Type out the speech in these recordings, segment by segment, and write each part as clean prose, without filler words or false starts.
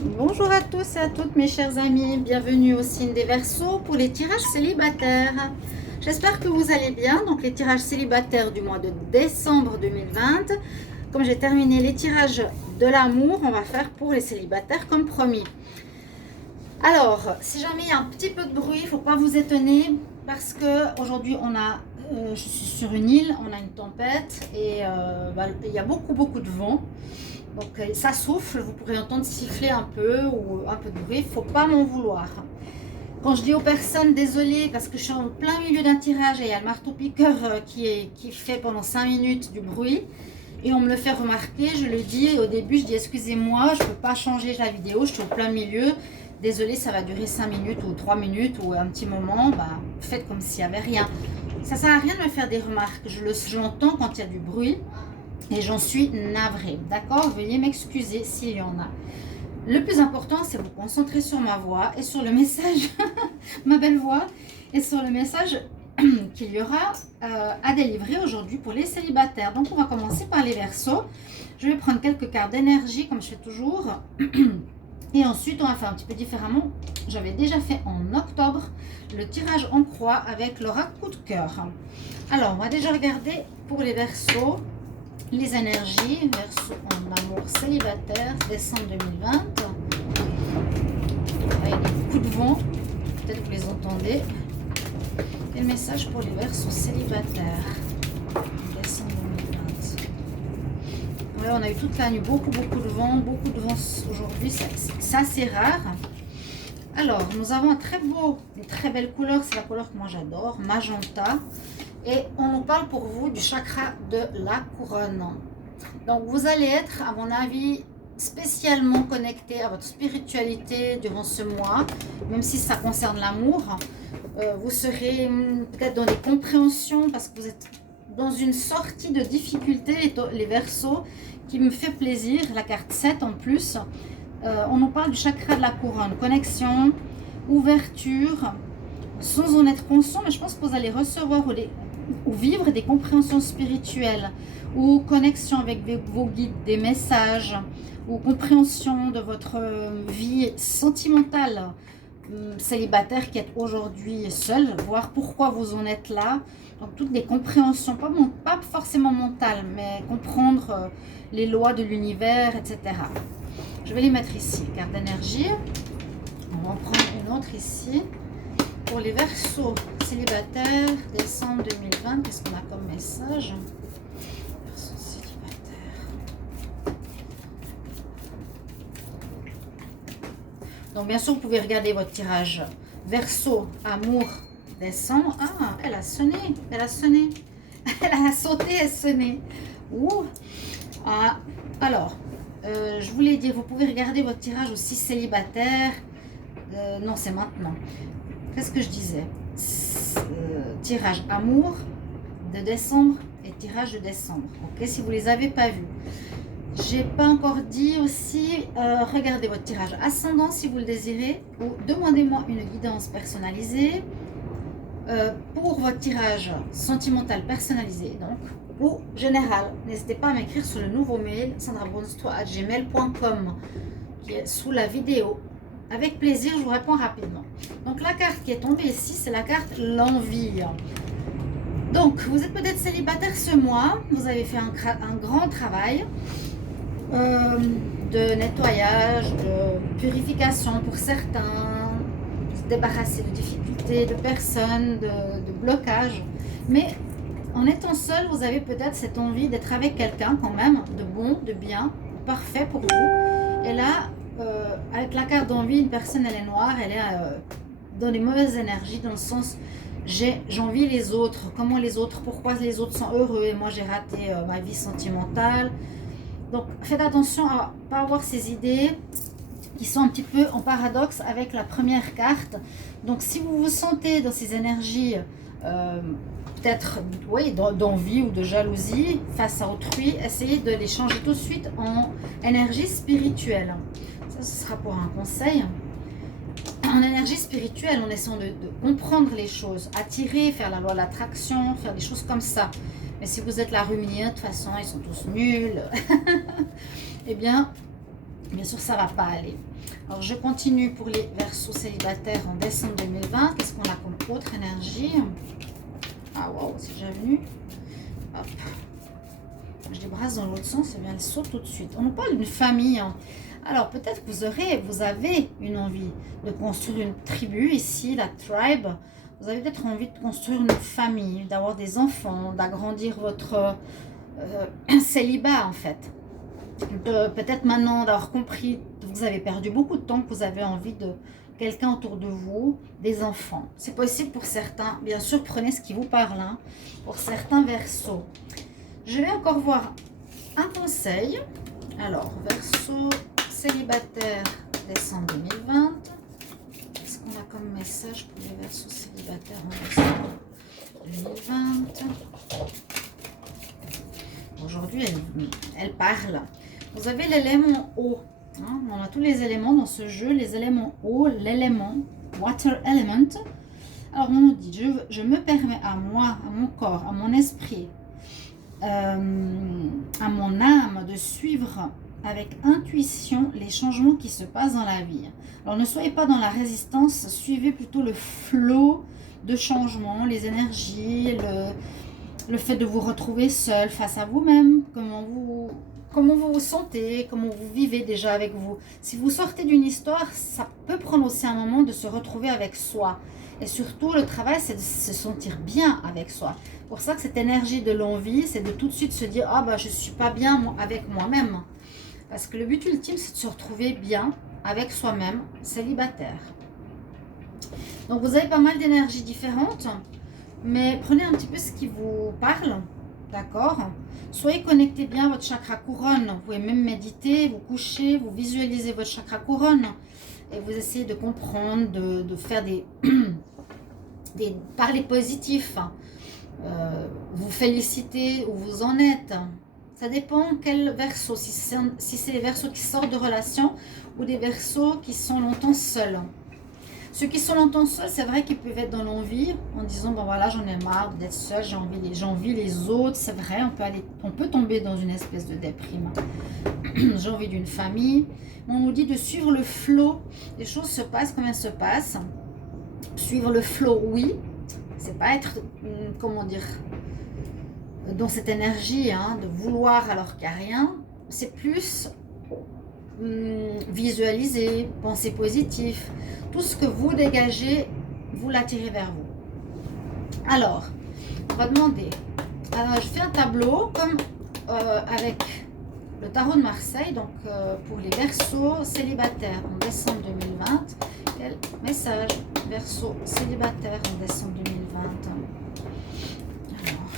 Bonjour à tous et à toutes mes chers amis, bienvenue au signe des Verseaux pour les tirages célibataires. J'espère que vous allez bien. Donc les tirages célibataires du mois de décembre 2020. Comme j'ai terminé les tirages de l'amour, on va faire pour les célibataires comme promis. Alors, si jamais il y a un petit peu de bruit, il ne faut pas vous étonner parce que aujourd'hui je suis sur une île, on a une tempête et il y a beaucoup de vent. Donc ça souffle, vous pourrez entendre siffler un peu ou un peu de bruit, il ne faut pas m'en vouloir. Quand je dis aux personnes désolé parce que je suis en plein milieu d'un tirage et il y a le marteau-piqueur qui fait pendant 5 minutes du bruit et on me le fait remarquer, je le dis au début, je dis excusez-moi, je ne peux pas changer la vidéo, je suis au plein milieu, désolé ça va durer 5 minutes ou 3 minutes ou un petit moment, faites comme s'il n'y avait rien. Ça ne sert à rien de me faire des remarques, je l'entends quand il y a du bruit. Et j'en suis navrée, d'accord? Veuillez m'excuser s'il y en a. Le plus important, c'est vous concentrer sur ma voix et sur le message, ma belle voix, et sur le message qu'il y aura à délivrer aujourd'hui pour les célibataires. Donc, on va commencer par les Verseaux. Je vais prendre quelques cartes d'énergie, comme je fais toujours. Et ensuite, on va faire un petit peu différemment. J'avais déjà fait en octobre le tirage en croix avec l'oracle coup de cœur. Alors, on va déjà regarder pour les Verseaux. Les énergies, Verseau en amour célibataire, décembre 2020. Il y a des coups de vent, peut-être que vous les entendez. Quel message pour les Verseaux célibataires, décembre 2020. Ouais, on a eu toute la nuit beaucoup de vent aujourd'hui, c'est assez rare. Alors, nous avons une très belle couleur, c'est la couleur que moi j'adore, magenta. Et on nous parle pour vous du chakra de la couronne. Donc vous allez être, à mon avis, spécialement connecté à votre spiritualité durant ce mois, même si ça concerne l'amour. Vous serez peut-être dans des compréhensions parce que vous êtes dans une sortie de difficulté, les Verseaux, qui me fait plaisir, la carte 7 en plus. On nous parle du chakra de la couronne, connexion, ouverture, sans en être conscient, mais je pense que vous allez recevoir ou vivre des compréhensions spirituelles ou connexion avec vos guides, des messages ou compréhension de votre vie sentimentale célibataire qui est aujourd'hui seul, voir pourquoi vous en êtes là. Donc toutes des compréhensions, pas forcément mentales, mais comprendre les lois de l'univers, etc. Je vais les mettre ici, carte d'énergie. On va en prendre une autre ici. Pour les Verseaux célibataires, décembre 2020, qu'est-ce qu'on a comme message? Verseaux célibataires. Donc bien sûr, vous pouvez regarder votre tirage Verseau, amour, décembre. Ah, elle a sonné, elle a sonné. Elle a sauté et sonné. Ouh. Ah, alors, je voulais dire, vous pouvez regarder votre tirage aussi célibataire. Non, c'est maintenant. Qu'est-ce que je disais? Tirage amour de décembre et tirage de décembre. Ok, si vous les avez pas vus. J'ai pas encore dit aussi, regardez votre tirage ascendant si vous le désirez, ou demandez-moi une guidance personnalisée pour votre tirage sentimental personnalisé, donc, ou général. N'hésitez pas à m'écrire sur le nouveau mail sandrabronze3@gmail.com qui est sous la vidéo. Avec plaisir, je vous réponds rapidement. Donc la carte qui est tombée ici, c'est la carte l'envie. Donc vous êtes peut-être célibataire ce mois, vous avez fait un grand travail de nettoyage, de purification pour certains, se débarrasser de difficultés, de personnes, de blocages. Mais en étant seul, vous avez peut-être cette envie d'être avec quelqu'un quand même, de bon, de bien, parfait pour vous. Et là, avec la carte d'envie, une personne elle est noire, elle est dans les mauvaises énergies, dans le sens j'envie les autres, comment les autres, pourquoi les autres sont heureux et moi j'ai raté ma vie sentimentale. Donc faites attention à ne pas avoir ces idées qui sont un petit peu en paradoxe avec la première carte. Donc si vous vous sentez dans ces énergies peut-être oui, d'envie ou de jalousie face à autrui, essayez de les changer tout de suite en énergie spirituelle. Ça, ce sera pour un conseil. En énergie spirituelle, en essayant de comprendre les choses, attirer, faire la loi de l'attraction, faire des choses comme ça. Mais si vous êtes la ruminante, de toute façon, ils sont tous nuls. Eh bien, bien sûr, ça ne va pas aller. Alors, je continue pour les Verseaux célibataires en décembre 2020. Qu'est-ce qu'on a comme autre énergie? Ah, waouh, c'est déjà venu. Hop. Je débrasse dans l'autre sens, et bien elle saute tout de suite. On nous parle d'une famille. Hein. Alors, peut-être que vous avez une envie de construire une tribu ici, la tribe. Vous avez peut-être envie de construire une famille, d'avoir des enfants, d'agrandir votre célibat, en fait. Peut-être maintenant d'avoir compris, vous avez perdu beaucoup de temps, que vous avez envie de quelqu'un autour de vous, des enfants. C'est possible pour certains. Bien sûr, prenez ce qui vous parle. Hein, pour certains Verseaux. Je vais encore voir un conseil. Alors, Verseau célibataire, décembre 2020. Qu'est-ce qu'on a comme message pour les Verseaux célibataires en décembre 2020? Aujourd'hui, elle parle. Vous avez l'élément eau. Hein, on a tous les éléments dans ce jeu. Les éléments eau, l'élément water element. Alors, on nous dit, je me permets à moi, à mon corps, à mon esprit, à mon âme de suivre avec intuition les changements qui se passent dans la vie. Alors ne soyez pas dans la résistance, suivez plutôt le flot de changements, les énergies, le fait de vous retrouver seul face à vous-même, comment vous vous sentez, comment vous vivez déjà avec vous. Si vous sortez d'une histoire, ça peut prendre aussi un moment de se retrouver avec soi. Et surtout, le travail, c'est de se sentir bien avec soi. Pour ça que cette énergie de l'envie, c'est de tout de suite se dire « Ah, bah, je ne suis pas bien avec moi-même ». Parce que le but ultime, c'est de se retrouver bien avec soi-même, célibataire. Donc, vous avez pas mal d'énergies différentes, mais prenez un petit peu ce qui vous parle, d'accord? Soyez connecté bien à votre chakra couronne. Vous pouvez même méditer, vous coucher, vous visualisez votre chakra couronne. Et vous essayez de comprendre, de faire des parler positif. Vous féliciter où vous en êtes. Ça dépend quel Verseau. Si c'est les Verseaux qui sortent de relation ou des Verseaux qui sont longtemps seuls. Ceux qui sont longtemps seuls, c'est vrai qu'ils peuvent être dans l'envie en disant bon voilà, j'en ai marre d'être seul, j'envie les autres. C'est vrai, on peut tomber dans une espèce de déprime. J'ai envie d'une famille. On nous dit de suivre le flot. Les choses se passent comme elles se passent. Suivre le flot, oui. C'est pas être, comment dire, dans cette énergie hein, de vouloir alors qu'il n'y a rien. C'est plus visualiser, penser positif. Tout ce que vous dégagez, vous l'attirez vers vous. Alors, on va demander. Alors, je fais un tableau comme avec le tarot de Marseille, donc pour les Verseaux célibataires en décembre 2020. Quel message Verseau célibataire en décembre 2020? Alors,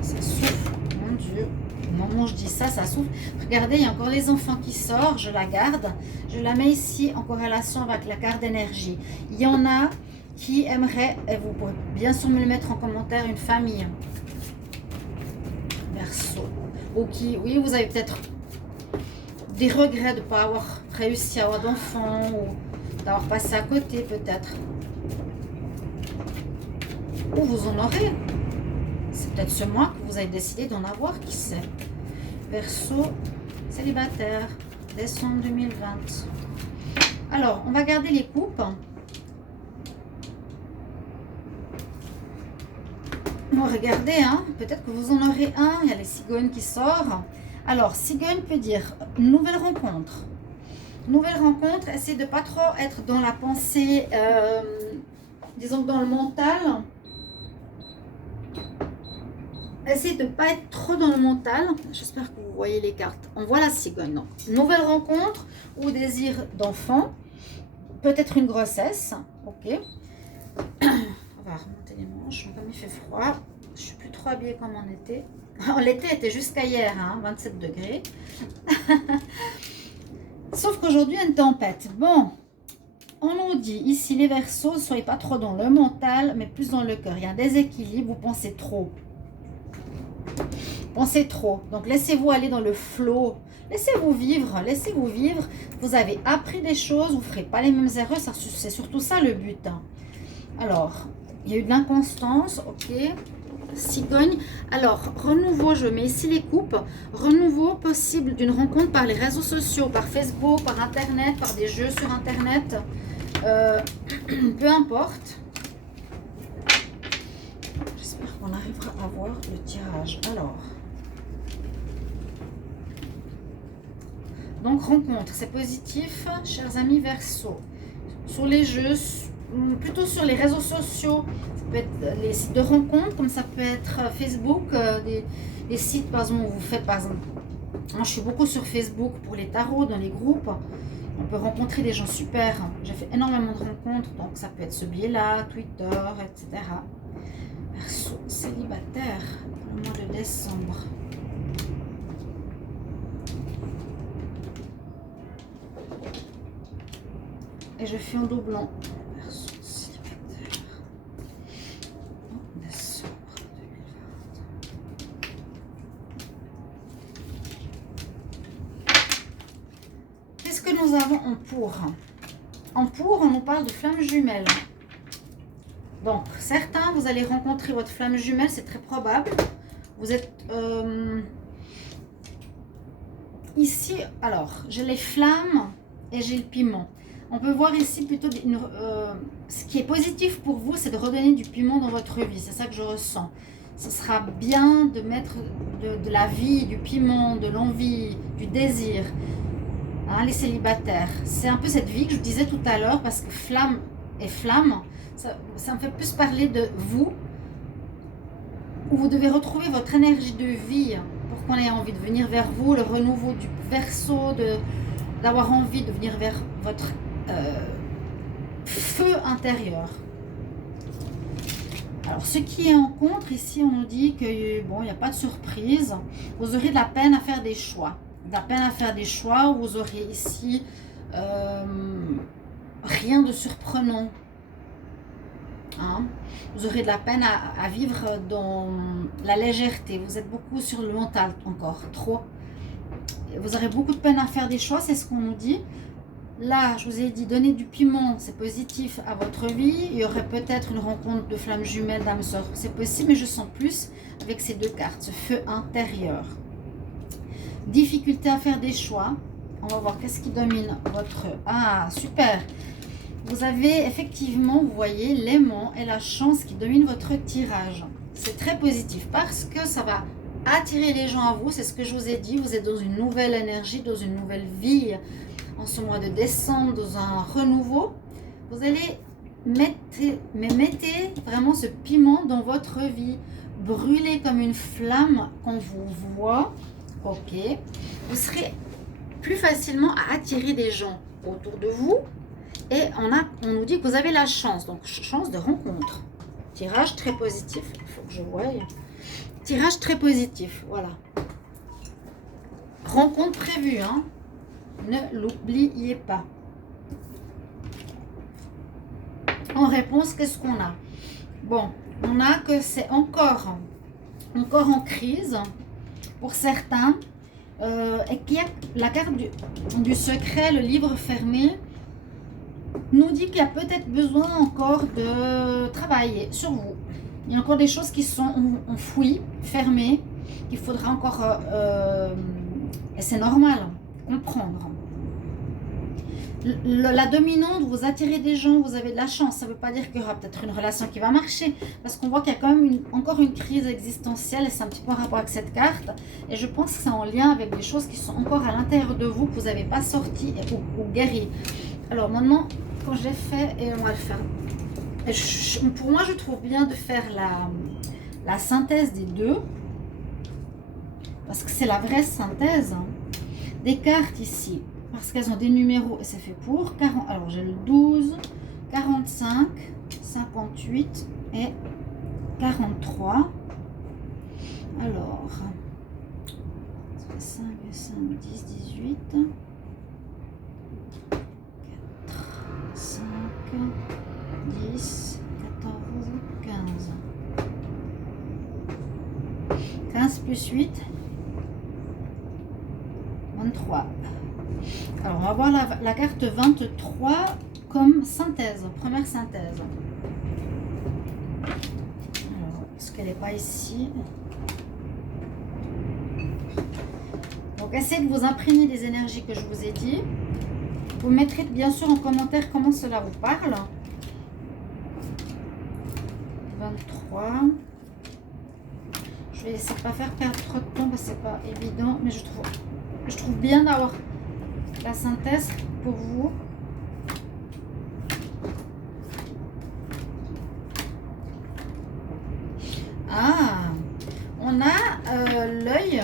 ça souffle, mon Dieu. Au moment où je dis ça, ça souffle. Regardez, il y a encore les enfants qui sortent, je la garde. Je la mets ici en corrélation avec la carte d'énergie. Il y en a qui aimeraient, et vous pouvez bien sûr me le mettre en commentaire, une famille. Verseau. Ou qui, oui, vous avez peut-être des regrets de ne pas avoir réussi à avoir d'enfants ou d'avoir passé à côté peut-être. Ou vous en aurez. C'est peut-être ce mois que vous avez décidé d'en avoir, qui sait. Verseau célibataire, décembre 2020. Alors, on va garder les coupes. Bon, regardez, hein, peut-être que vous en aurez un. Il y a les cigognes qui sortent. Alors, cigogne peut dire nouvelle rencontre. Nouvelle rencontre, essayez de ne pas trop être dans la pensée, disons dans le mental. Essayez de ne pas être trop dans le mental. J'espère que vous voyez les cartes. On voit la cigogne. Donc, nouvelle rencontre ou désir d'enfant. Peut-être une grossesse. Ok. On va remonter les manches. Comme il fait froid, je suis plus trop habillée comme on était. L'été était jusqu'à hier, hein, 27 degrés. Sauf qu'aujourd'hui, il y a une tempête. Bon, on nous dit ici, les Verseaux, ne soyez pas trop dans le mental, mais plus dans le cœur. Il y a un déséquilibre, vous pensez trop. Pensez trop. Donc, laissez-vous aller dans le flot. Laissez-vous vivre, laissez-vous vivre. Vous avez appris des choses, vous ne ferez pas les mêmes erreurs. C'est surtout ça le but. Alors, Il y a eu de l'inconstance, ok. Cigogne. Alors, renouveau, je mets ici les coupes. Renouveau possible d'une rencontre par les réseaux sociaux, par Facebook, par Internet, par des jeux sur Internet. Peu importe. J'espère qu'on arrivera à voir le tirage. Alors, donc rencontre, c'est positif, chers amis Verseau. Sur les jeux, plutôt sur les réseaux sociaux, ça peut être les sites de rencontres, comme ça peut être Facebook, des sites par exemple où vous faites par exemple. Moi, je suis beaucoup sur Facebook pour les tarots, dans les groupes. On peut rencontrer des gens super. J'ai fait énormément de rencontres, donc ça peut être ce biais-là, Twitter, etc. Verseau, célibataire, pour le mois de décembre. Et je fais en doublon. Verseau, célibataire. En décembre 2020. Qu'est-ce que nous avons en pour? En pour, on nous parle de flamme jumelle. Donc, certains, vous allez rencontrer votre flamme jumelle, c'est très probable. Vous êtes ici, alors, j'ai les flammes et j'ai le piment. On peut voir ici plutôt ce qui est positif pour vous, c'est de redonner du piment dans votre vie. C'est ça que je ressens. Ce sera bien de mettre de la vie, du piment, de l'envie, du désir. Hein, les célibataires. C'est un peu cette vie que je vous disais tout à l'heure, parce que flamme et flamme, ça me fait plus parler de vous, où vous devez retrouver votre énergie de vie pour qu'on ait envie de venir vers vous, le renouveau du Verseau, d'avoir envie de venir vers votre feu intérieur. Alors, ce qui est en contre, ici, on nous dit que bon, il n'y a pas de surprise. Vous aurez de la peine à faire des choix. De la peine à faire des choix. Vous aurez ici rien de surprenant. Hein? Vous aurez de la peine à vivre dans la légèreté. Vous êtes beaucoup sur le mental encore, trop. Vous aurez beaucoup de peine à faire des choix, c'est ce qu'on nous dit. Là, je vous ai dit, donner du piment, c'est positif à votre vie. Il y aurait peut-être une rencontre de flammes jumelles, d'âme sœur. C'est possible, mais je sens plus avec ces deux cartes, ce feu intérieur. Difficulté à faire des choix. On va voir qu'est-ce qui domine votre... Ah, super! Vous avez effectivement, vous voyez, l'aimant et la chance qui dominent votre tirage. C'est très positif parce que ça va attirer les gens à vous. C'est ce que je vous ai dit. Vous êtes dans une nouvelle énergie, dans une nouvelle vie. En ce mois de décembre, dans un renouveau. Vous allez mettez vraiment ce piment dans votre vie. Brûlez comme une flamme quand vous voit. Ok. Vous serez plus facilement à attirer des gens autour de vous. Et on nous dit que vous avez la chance, donc chance de rencontre. Tirage très positif, il faut que je voie. Tirage très positif, voilà. Rencontre prévue, hein. Ne l'oubliez pas. En réponse, qu'est-ce qu'on a? Bon, on a que c'est encore en crise pour certains. Et qu'il y a la carte du secret, le livre fermé, nous dit qu'il y a peut-être besoin encore de travailler sur vous. Il y a encore des choses qui sont enfouies, fermées, qu'il faudra encore, et c'est normal, comprendre. La dominante, vous attirez des gens, vous avez de la chance. Ça ne veut pas dire qu'il y aura peut-être une relation qui va marcher, parce qu'on voit qu'il y a quand même encore une crise existentielle, et c'est un petit peu en rapport avec cette carte. Et je pense que c'est en lien avec des choses qui sont encore à l'intérieur de vous, que vous n'avez pas sorties ou guéries. Alors maintenant, quand j'ai fait, et on va le faire. Pour moi, je trouve bien de faire la synthèse des deux, parce que c'est la vraie synthèse des cartes ici. Parce qu'elles ont des numéros et c'est fait pour 40. Alors j'ai le 12, 45, 58 et 43. Alors, 5 et 5, 10, 18. 4, 5, 10, 14, 15. 15 plus 8, 23. Alors, on va voir la carte 23 comme synthèse, première synthèse. qu'elle n'est pas ici. Donc, essayez de vous imprégner des énergies que je vous ai dit. Vous mettrez bien sûr en commentaire comment cela vous parle. 23. Je vais essayer de ne pas faire perdre trop de temps parce que c'est pas évident. Mais je trouve bien d'avoir la synthèse pour vous. Ah, on a l'œil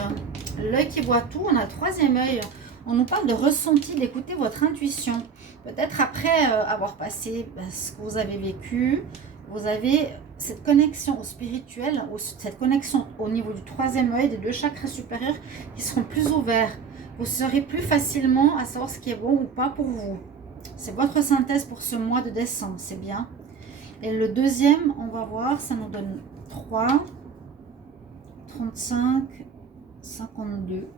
qui voit tout. On a le troisième œil. On nous parle de ressenti, d'écouter votre intuition. Peut-être après avoir passé ce que vous avez vécu, vous avez cette connexion au spirituel, cette connexion au niveau du troisième œil, des deux chakras supérieurs qui seront plus ouverts. Vous serez plus facilement à savoir ce qui est bon ou pas pour vous. C'est votre synthèse pour ce mois de décembre, c'est bien. Et le deuxième, on va voir, ça nous donne 3, 35, 52,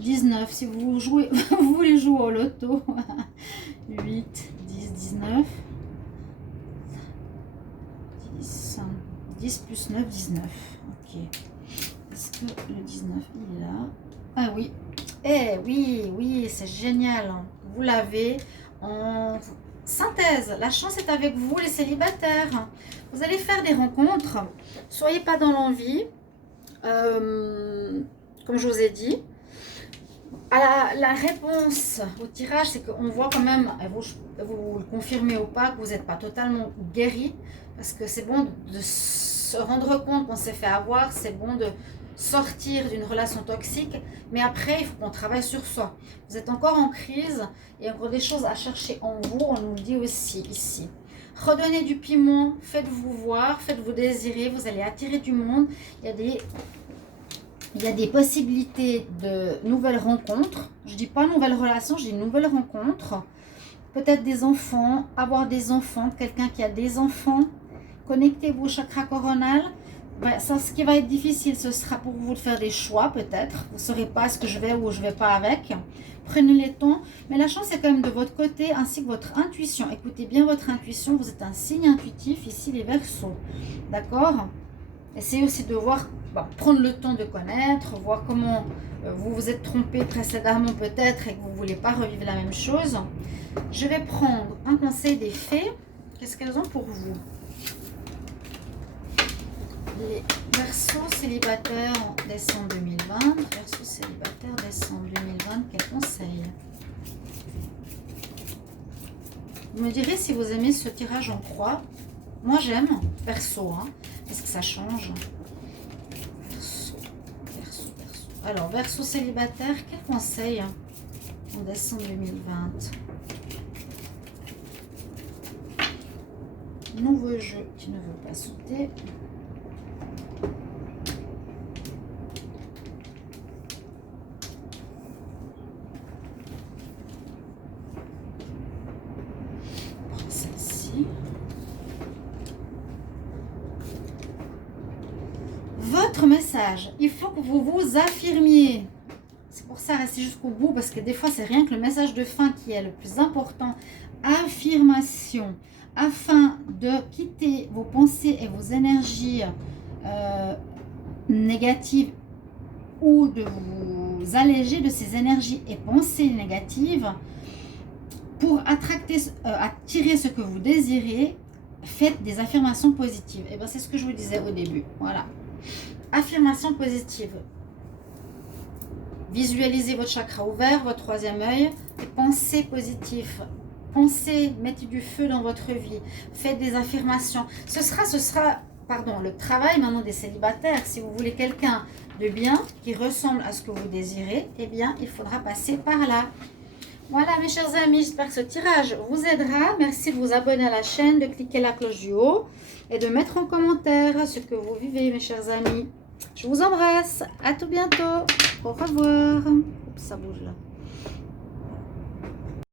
19. Si vous jouez, vous voulez jouer au loto, 8, 10, 19, 10 plus 9, 19. Ok. Est-ce que le 19, il est là? Ah oui. Eh oui, oui, c'est génial. Vous l'avez en synthèse. La chance est avec vous, les célibataires. Vous allez faire des rencontres. Soyez pas dans l'envie. Comme je vous ai dit. La réponse au tirage, c'est qu'on voit quand même, vous le confirmez ou pas, que vous n'êtes pas totalement guéri. Parce que c'est bon de se rendre compte qu'on s'est fait avoir. C'est bon de sortir d'une relation toxique, mais après il faut qu'on travaille sur soi. Vous êtes encore en crise, il y a encore des choses à chercher en vous, on nous le dit aussi ici. Redonnez du piment, faites-vous voir, faites-vous désirer, vous allez attirer du monde. Il y a des possibilités de nouvelles rencontres. Je dis pas nouvelles relations, je dis nouvelles rencontres. Peut-être des enfants, avoir des enfants, quelqu'un qui a des enfants. Connectez-vous au chakra coronal. Ouais, ça, ce qui va être difficile, ce sera pour vous de faire des choix peut-être. Vous ne saurez pas ce que je vais ou je ne vais pas avec. Prenez les temps. Mais la chance est quand même de votre côté, ainsi que votre intuition. Écoutez bien votre intuition. Vous êtes un signe intuitif, ici les Verseaux. D'accord? Essayez aussi de voir, prendre le temps de connaître, voir comment vous vous êtes trompé précédemment peut-être et que vous ne voulez pas revivre la même chose. Je vais prendre un conseil des fées. Qu'est-ce qu'elles ont pour vous? Les Verseaux célibataires en décembre 2020. Verseaux célibataires décembre 2020, quel conseil? Vous me direz si vous aimez ce tirage en croix. Moi j'aime Verseau, hein. Est-ce que ça change? Verseau. Alors, Verseau célibataire, quel conseil en décembre 2020? Nouveau jeu qui ne veut pas sauter. Votre message, il faut que vous vous affirmiez. C'est pour ça, restez jusqu'au bout, parce que des fois, c'est rien que le message de fin qui est le plus important. Affirmation, afin de quitter vos pensées et vos énergies négatives ou de vous alléger de ces énergies et pensées négatives pour attirer ce que vous désirez. Faites des affirmations positives. Et bien, c'est ce que je vous disais au début. Voilà. Affirmation positive. Visualisez votre chakra ouvert, votre troisième œil. Pensez positif. Pensez, mettez du feu dans votre vie. Faites des affirmations. Ce sera, le travail maintenant des célibataires. Si vous voulez quelqu'un de bien, qui ressemble à ce que vous désirez, eh bien, il faudra passer par là. Voilà mes chers amis, j'espère que ce tirage vous aidera. Merci de vous abonner à la chaîne, de cliquer la cloche du haut et de mettre en commentaire ce que vous vivez mes chers amis. Je vous embrasse, à tout bientôt, au revoir. Oups, ça bouge là.